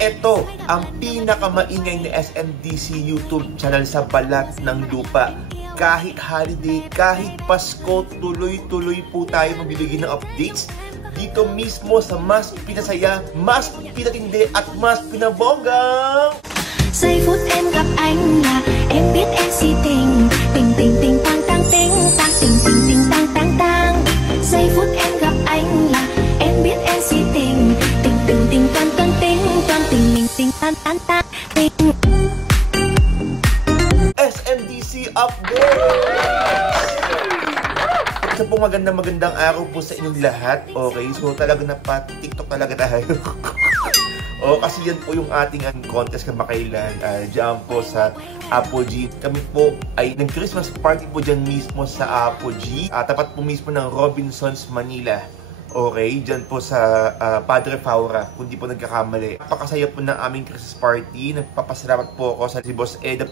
Ito ang pinakamaingay na SMDC YouTube channel sa balat ng lupa. Kahit holiday, kahit Pasko, tuloy-tuloy po tayo magbibigay ng updates dito mismo sa mas pinasaya, mas pinatindi at mas pinabonggang Giây phút em gặp anh là em biết em si tình tình tình tình tang tang ting tang tình tình tình tang tang tang Giây phút em gặp anh là em biết em si tình tình tình tình toan toan ting toan tình mình tình tan tan tan ting SMDC Updates! Isa po magandang araw po sa inyong lahat. Okay, so talaga na TikTok talaga tayo. O kasi yan po yung ating contest kamakailan dyan po sa Apogee. Kami po ay nag-Christmas party po dyan mismo sa Apogee. Tapat po mismo ng Robinsons, Manila. Okay, dyan po sa Padre Faura, kung di po nagkakamali. Napakasaya po ng aming Christmas party. Nagpapasalamat po ako sa si Boss Ed, ang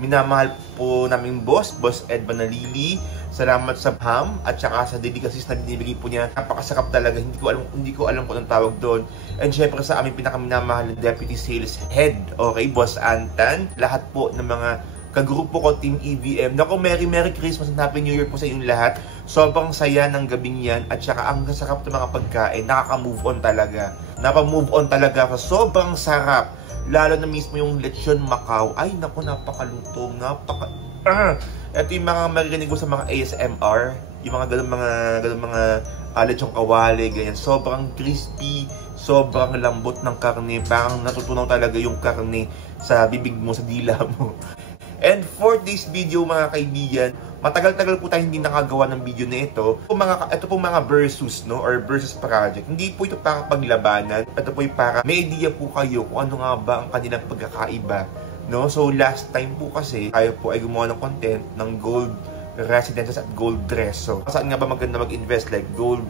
minamahal po naming Boss Ed Banalili. Salamat sa ham at saka sa delicacies na binibigay po niya. Napakasarap talaga. Hindi ko alam kung anong tawag doon. And syempre sa aming pinakaminamahal na Deputy Sales Head, okay, Boss Antan. Lahat po ng mga kagrupo ko, Team EVM. Naku, Merry Christmas and Happy New Year po sa inyong lahat. Sobrang saya ng gabing yan at saka ang sarap ng mga pagkain. Nakaka-move on talaga. Napa-move on talaga sa sobrang sarap. Lalo na mismo yung lechon Macau. Ay, naku, napakalutong, Ito yung mga maririnig ko sa mga ASMR. Yung mga ganun mga lechong kawali, ganyan. Sobrang crispy, sobrang lambot ng karne. Parang natutunaw talaga yung karne sa bibig mo, sa dila mo. And for this video mga kaibigan, matagal-tagal po tayo hindi nakagawa ng video na ito. Ito po mga versus, no, or versus project. Hindi po ito para paglabanan. Ito po yung para may idea po kayo kung ano nga ba ang kanilang pagkakaiba. No? So last time po kasi tayo po ay gumawa ng content ng gold residences at gold reso. Saan nga ba maganda mag-invest, like gold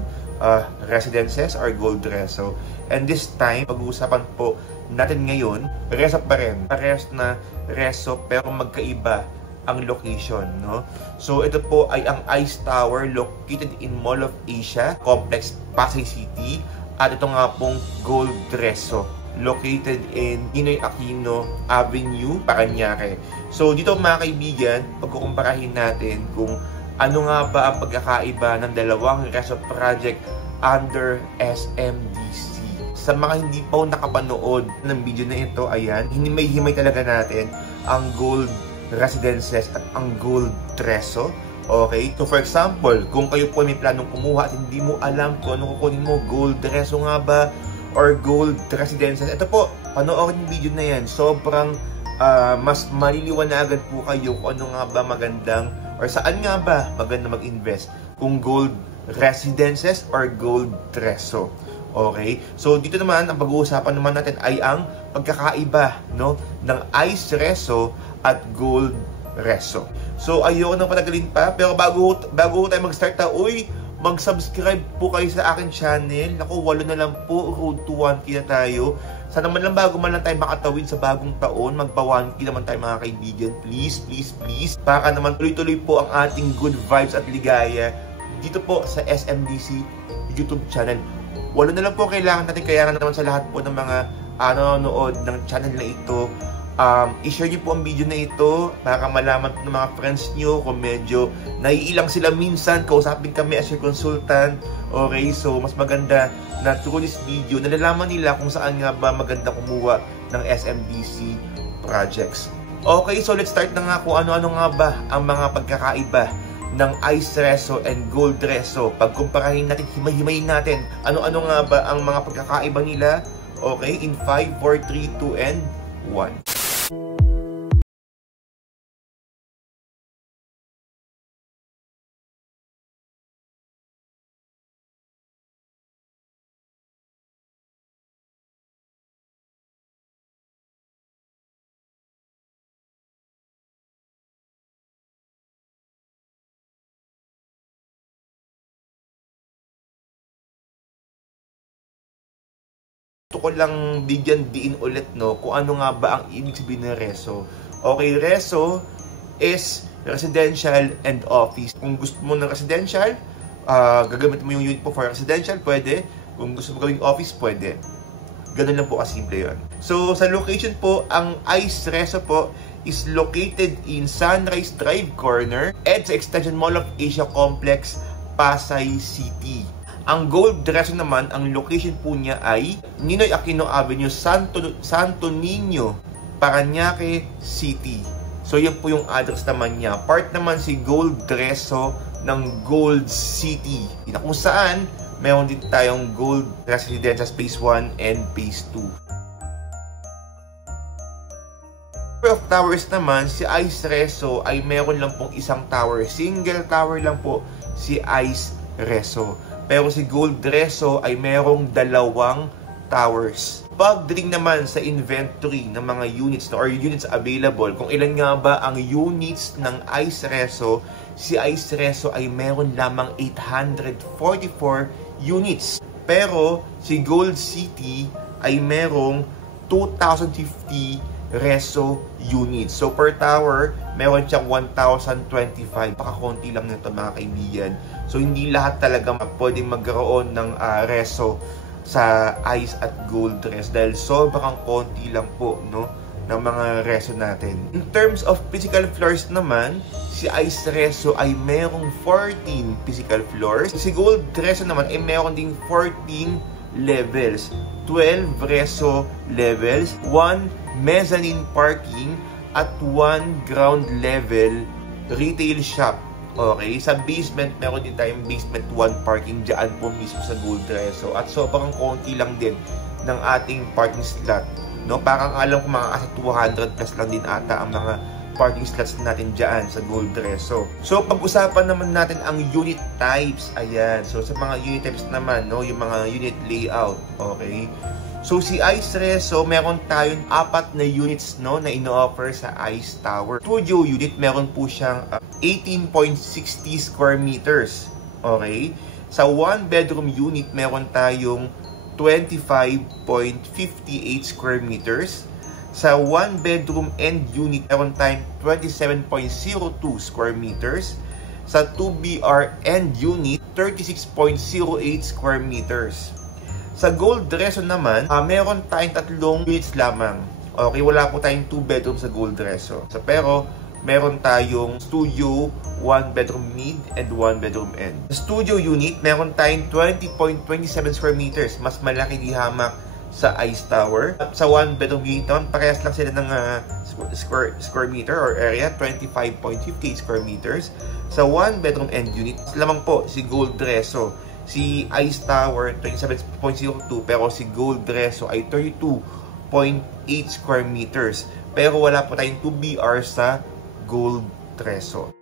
residences or gold reso? And this time, pag-uusapan po natin ngayon, reso pa rin. Parehas na reso pero magkaiba ang location, no? So ito po ay ang Ice Tower located in Mall of Asia Complex, Pasay City. At ito nga pong gold reso located in Ninoy Aquino Avenue, Parañaque. So dito mga kaibigan, pagkukumparahin natin kung ano nga ba ang pagkakaiba ng dalawang reso project under SMDC. Sa mga hindi pa nakapanood ng video na ito, ayan, himay talaga natin ang gold residences at ang gold reso. Okay? So for example, kung kayo po may planong kumuha at hindi mo alam kung ano kukunin mo, gold reso nga ba or gold residences, ito po, panoorin yung video na yan. Sobrang mas maliliwanagan po kayo kung ano nga ba magandang or saan nga ba maganda mag-invest, kung gold residences or gold reso. Okay? So dito naman ang pag-uusapan naman natin ay ang pagkakaiba, no, ng ice reso at gold reso. So ayoko nang patagalin pa, pero bago tayo mag-start mag-subscribe po kayo sa akin channel. Naku, 8 na lang po, road to 1K na tayo. Sana man lang bago man lang tayo makatawid sa bagong taon, magpa 1K naman tayo mga kaibigan. Please. Para naman tuloy-tuloy po ang ating good vibes at ligaya dito po sa SMDC YouTube channel. 8 na lang po kailangan natin, kaya naman sa lahat po ng mga nanonood ng channel na ito, i-share nyo po ang video na ito para malaman ng mga friends nyo kung medyo naiilang sila minsan, kausapin kami as your consultant. Okay, so mas maganda na through this video, nalalaman nila kung saan nga ba maganda kumuha ng SMDC projects. Okay, so let's start na nga kung ano-ano nga ba ang mga pagkakaiba ng ice reso and gold reso. Pagkumparahin natin, himay-himayin natin ano-ano nga ba ang mga pagkakaiba nila. Okay, in 5, 4, 3, 2, and 1. Gusto ko lang bigyan diin ulit, no, kung ano nga ba ang ibig sabihin ng reso. Okay, reso is residential and office. Kung gusto mo ng residential, gagamit mo yung unit po for residential, pwede. Kung gusto mo gawing office, pwede. Ganun lang po kasimple yun. So, sa location po, ang Ice Reso po is located in Sunrise Drive Corner at sa Extension Mall of Asia Complex, Pasay City. Ang Gold Reso naman, ang location po niya ay Ninoy Aquino Avenue, Santo Niño, Parañaque City. So, yan po yung address naman niya. Part naman si Gold Reso ng Gold City, na kung saan meron din tayong Gold Residencia Phase 1 and Phase 2. Number of towers naman, si Ice Reso ay meron lang pong isang tower. Single tower lang po si Ice Reso. Pero si Gold Reso ay merong dalawang towers. Pagdating naman sa inventory ng mga units or units available, kung ilan nga ba ang units ng Ice Reso, si Ice Reso ay meron lamang 844 units. Pero si Gold City ay merong 2,050 Reso units. So per tower, meron siyang 1,025. Pakakunti lang nito mga kaibigan. So hindi lahat talaga pwedeng magkaroon ng Reso sa Ice at Gold Reso dahil sobrang konti lang po, no, ng mga Reso natin. In terms of physical floors naman, si Ice Reso ay merong 14 physical floors. Si Gold Reso naman ay meron ding 14 levels. 12 Reso levels, 1 mezzanine parking, at 1 ground level retail shop. Okay, sa basement, meron din tayong basement 1 parking dyan po mismo sa Gold Reso. At sobrang konti lang din ng ating parking slot. No? Parang alam ko mga 200 plus lang din ata ang mga parking slots natin dyan sa Gold Reso. So, pag-usapan naman natin ang unit types. Ayan. So, sa mga unit types naman, no, yung mga unit layout. Okay. So, si Ice Reso, meron tayong 4 na units, no, na ino-offer sa Ice Tower. Studio unit, meron po siyang 18.60 square meters. Okay? Sa 1 bedroom unit, meron tayong 25.58 square meters. Sa 1 bedroom end unit, meron tayong 27.02 square meters. Sa 2BR end unit, 36.08 square meters. Sa Gold Reso naman, meron tayong 3 units lamang. Okay, wala po tayong 2 bedroom sa Gold Reso. So, pero, meron tayong studio, 1 bedroom mid, and 1 bedroom end. Sa studio unit, meron tayong 20.27 square meters. Mas malaki di hamak sa Ice Tower. Sa 1 bedroom unit naman, parehas lang sila ng square meter or area, 25.58 square meters. Sa 1 bedroom end unit, lamang po si Gold Reso. Si Ice Tower, 27.02, pero si Gold Reso ay 32.8 square meters. Pero wala po tayong 2BR sa Gold Reso.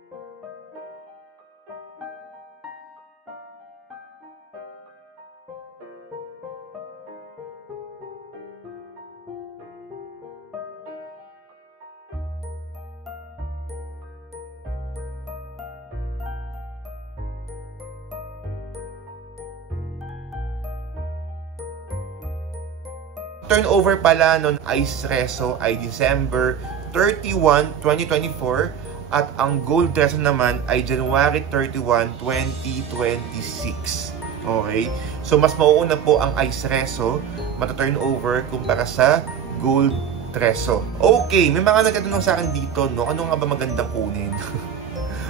Turnover pala nun Ice Reso ay December 31, 2024 at ang Gold Reso naman ay January 31, 2026. Okay? So mas mauuna po ang Ice Reso mata-turnover kumpara sa Gold Reso. Okay, may mga nagtatanong sa akin dito, no? Ano nga ba magandang kunin?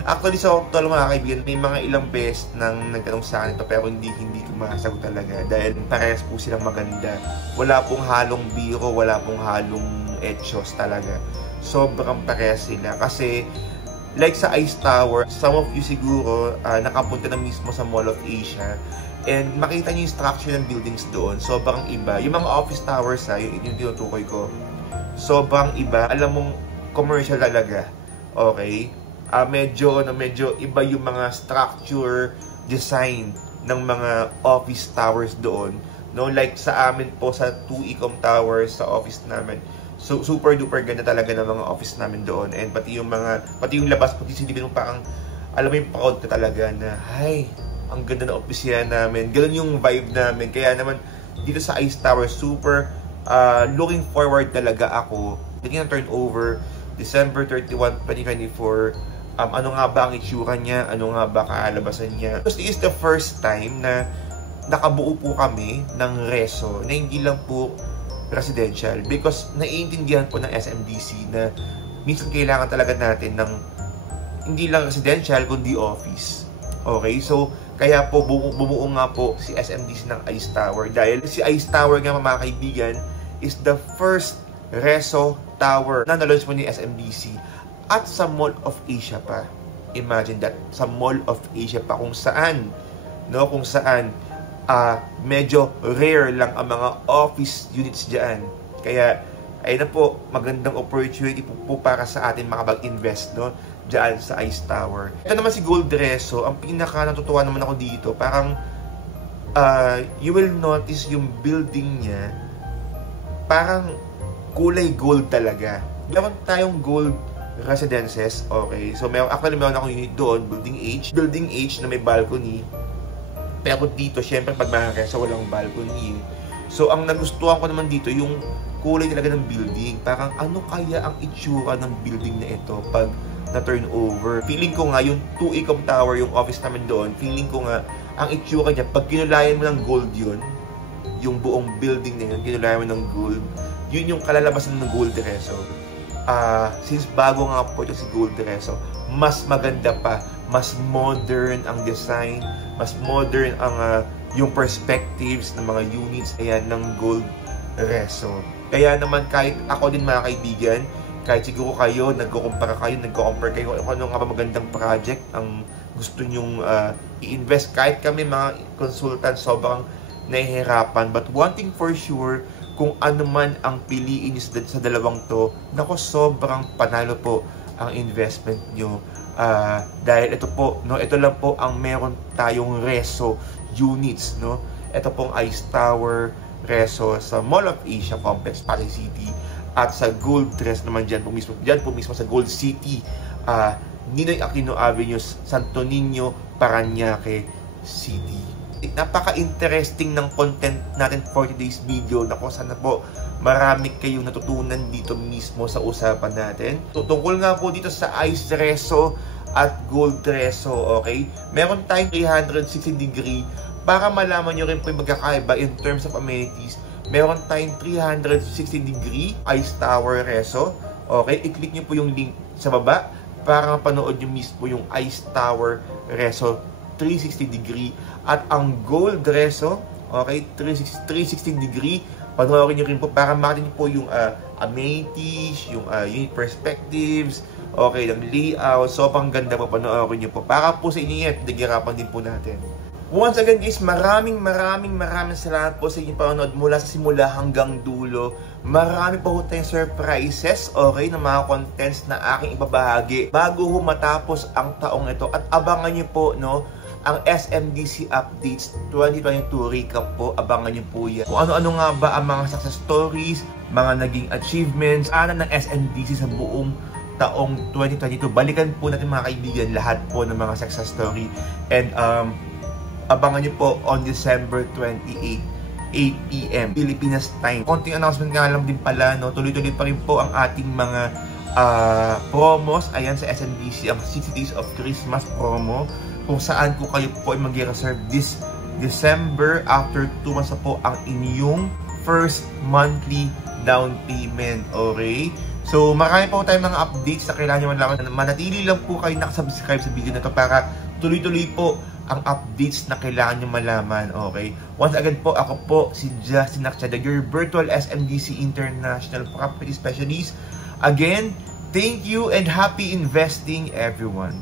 Actually, sa total mga kaibigan, may mga ilang beses nang nagtanong sa akin ito pero hindi ko masagot talaga dahil parehas po silang maganda. Wala pong halong biro, wala pong halong etchos talaga. Sobrang parehas sila kasi like sa Ice Tower, some of you siguro nakapunta na mismo sa Mall of Asia and makita nyo yung structure ng buildings doon. Sobrang iba. Yung mga office towers, yung tinutukoy ko, sobrang iba. Alam mong commercial talaga. Okay? Medyo iba yung mga structure design ng mga office towers doon, no? Like sa amin po sa 2Ecom Towers sa office namin, so super duper ganda talaga ng mga office namin doon, and pati yung labas, pati silipin mo parang alam mo yung proud ka talaga na ay ang ganda ng office namin. Ganun yung vibe namin. Kaya naman dito sa Ice Tower super looking forward talaga ako. Tingnan ang turnover December 31, 2024. Ano nga ba ang itsura niya? Ano nga ba kaalabasan niya? This is the first time na nakabuo po kami ng Reso na hindi lang po residential because naiintindihan po ng SMDC na minsan kailangan talaga natin ng hindi lang residential kundi office. Okay, so kaya po bumuo nga po si SMDC ng ICE Tower dahil si ICE Tower nga mga kaibigan is the first reso tower na na-launch po ni SMDC at sa Mall of Asia pa. Imagine that, sa Mall of Asia pa kung saan medyo rare lang ang mga office units diyan. Kaya ayun na po, magandang opportunity po para sa atin makapag-invest diyan sa ICE Tower. Ito naman si Gold Reso, ang pinaka natutuwa naman ako dito, parang you will notice yung building niya parang kulay gold talaga. Meron tayong gold residences, okay? So meron ako unit doon, Building H na may balcony. Pero dito, syempre pag Maharesa walang balcony. So ang nagustuhan ko naman dito, yung kulay talaga ng building. Parang ano kaya ang itsura ng building na ito pag na-turn over? Feeling ko nga yung 2 Ecom Tower, yung office namin doon, feeling ko nga ang itsura niya, pag kinulayan mo ng gold yun, yung buong building na yun, kinulayan mo ng gold, yun yung kalalabasan ng Gold Reso. Since bago nga po ito si Gold Reso, mas maganda pa, mas modern ang design, mas modern ang yung perspectives ng mga units ayan ng Gold Reso. Kaya naman kahit ako din mga kaibigan, kahit siguro kayo, nagko-compare kayo kung ano nga ba magandang project ang gusto nyong i-invest. Kahit kami mga consultant sobrang nahihirapan, but one thing for sure, kung ano man ang piliin nyo sa dalawang to, nako sobrang panalo po ang investment nyo. Dahil ito po, ito lang po ang meron tayong Reso units, Ito pong ICE Tower Reso sa Mall of Asia Complex, Pasay City, at sa Gold Reso naman dyan po mismo sa Gold City, Ninoy Aquino Avenue, Santo Niño, Parañaque City. Napaka-interesting ng content natin for today's video. Naku, sana po marami kayong natutunan dito mismo sa usapan natin. So, tungkol nga po dito sa ICE Reso at Gold Reso, okay? Meron tayong 360 degree para malaman nyo rin po yung magkakaiba in terms of amenities. Meron tayong 360 degree ICE Tower Reso, okay? I-click nyo po yung link sa baba para mapanood nyo mismo yung ICE Tower Reso 360 degree. At ang Gold Reso, okay, 360 degree, panoorin nyo rin po para makita nyo po yung amenities, yung unit perspectives, okay, yung layout. So, pang ganda po, panoorin nyo po. Para po sa inyo yan, naghihirapan din po natin. Once again guys, maraming salamat po sa inyong panonood mula sa simula hanggang dulo. Marami po tayong surprises, okay, na mga contents na aking ibabahagi bago matapos ang taong ito. At abangan nyo po, ang SMDC Updates 2022 recap po, abangan nyo po yan. Kung ano-ano nga ba ang mga success stories, mga naging achievements, ng SMDC sa buong taong 2022. Balikan po natin mga kaibigan lahat po ng mga success story. And abangan nyo po on December 28, 8 PM Pilipinas time. Konting announcement nga lang din pala, tuloy-tuloy pa rin po ang ating mga promos. Ayan sa SMDC, ang 60 Days of Christmas promo, kung saan po kayo po ay mag-reserve this December. After 2 months po ang inyong first monthly down payment, okay? So, marami po tayong mga updates na kailangan nyo malaman. Manatili lang po kayo nakasubscribe sa video na to para tuloy-tuloy po ang updates na kailangan nyo malaman, okay? Once again po, ako po si Justin Akchada, your virtual SMDC International Property Specialist. Again, thank you and happy investing everyone.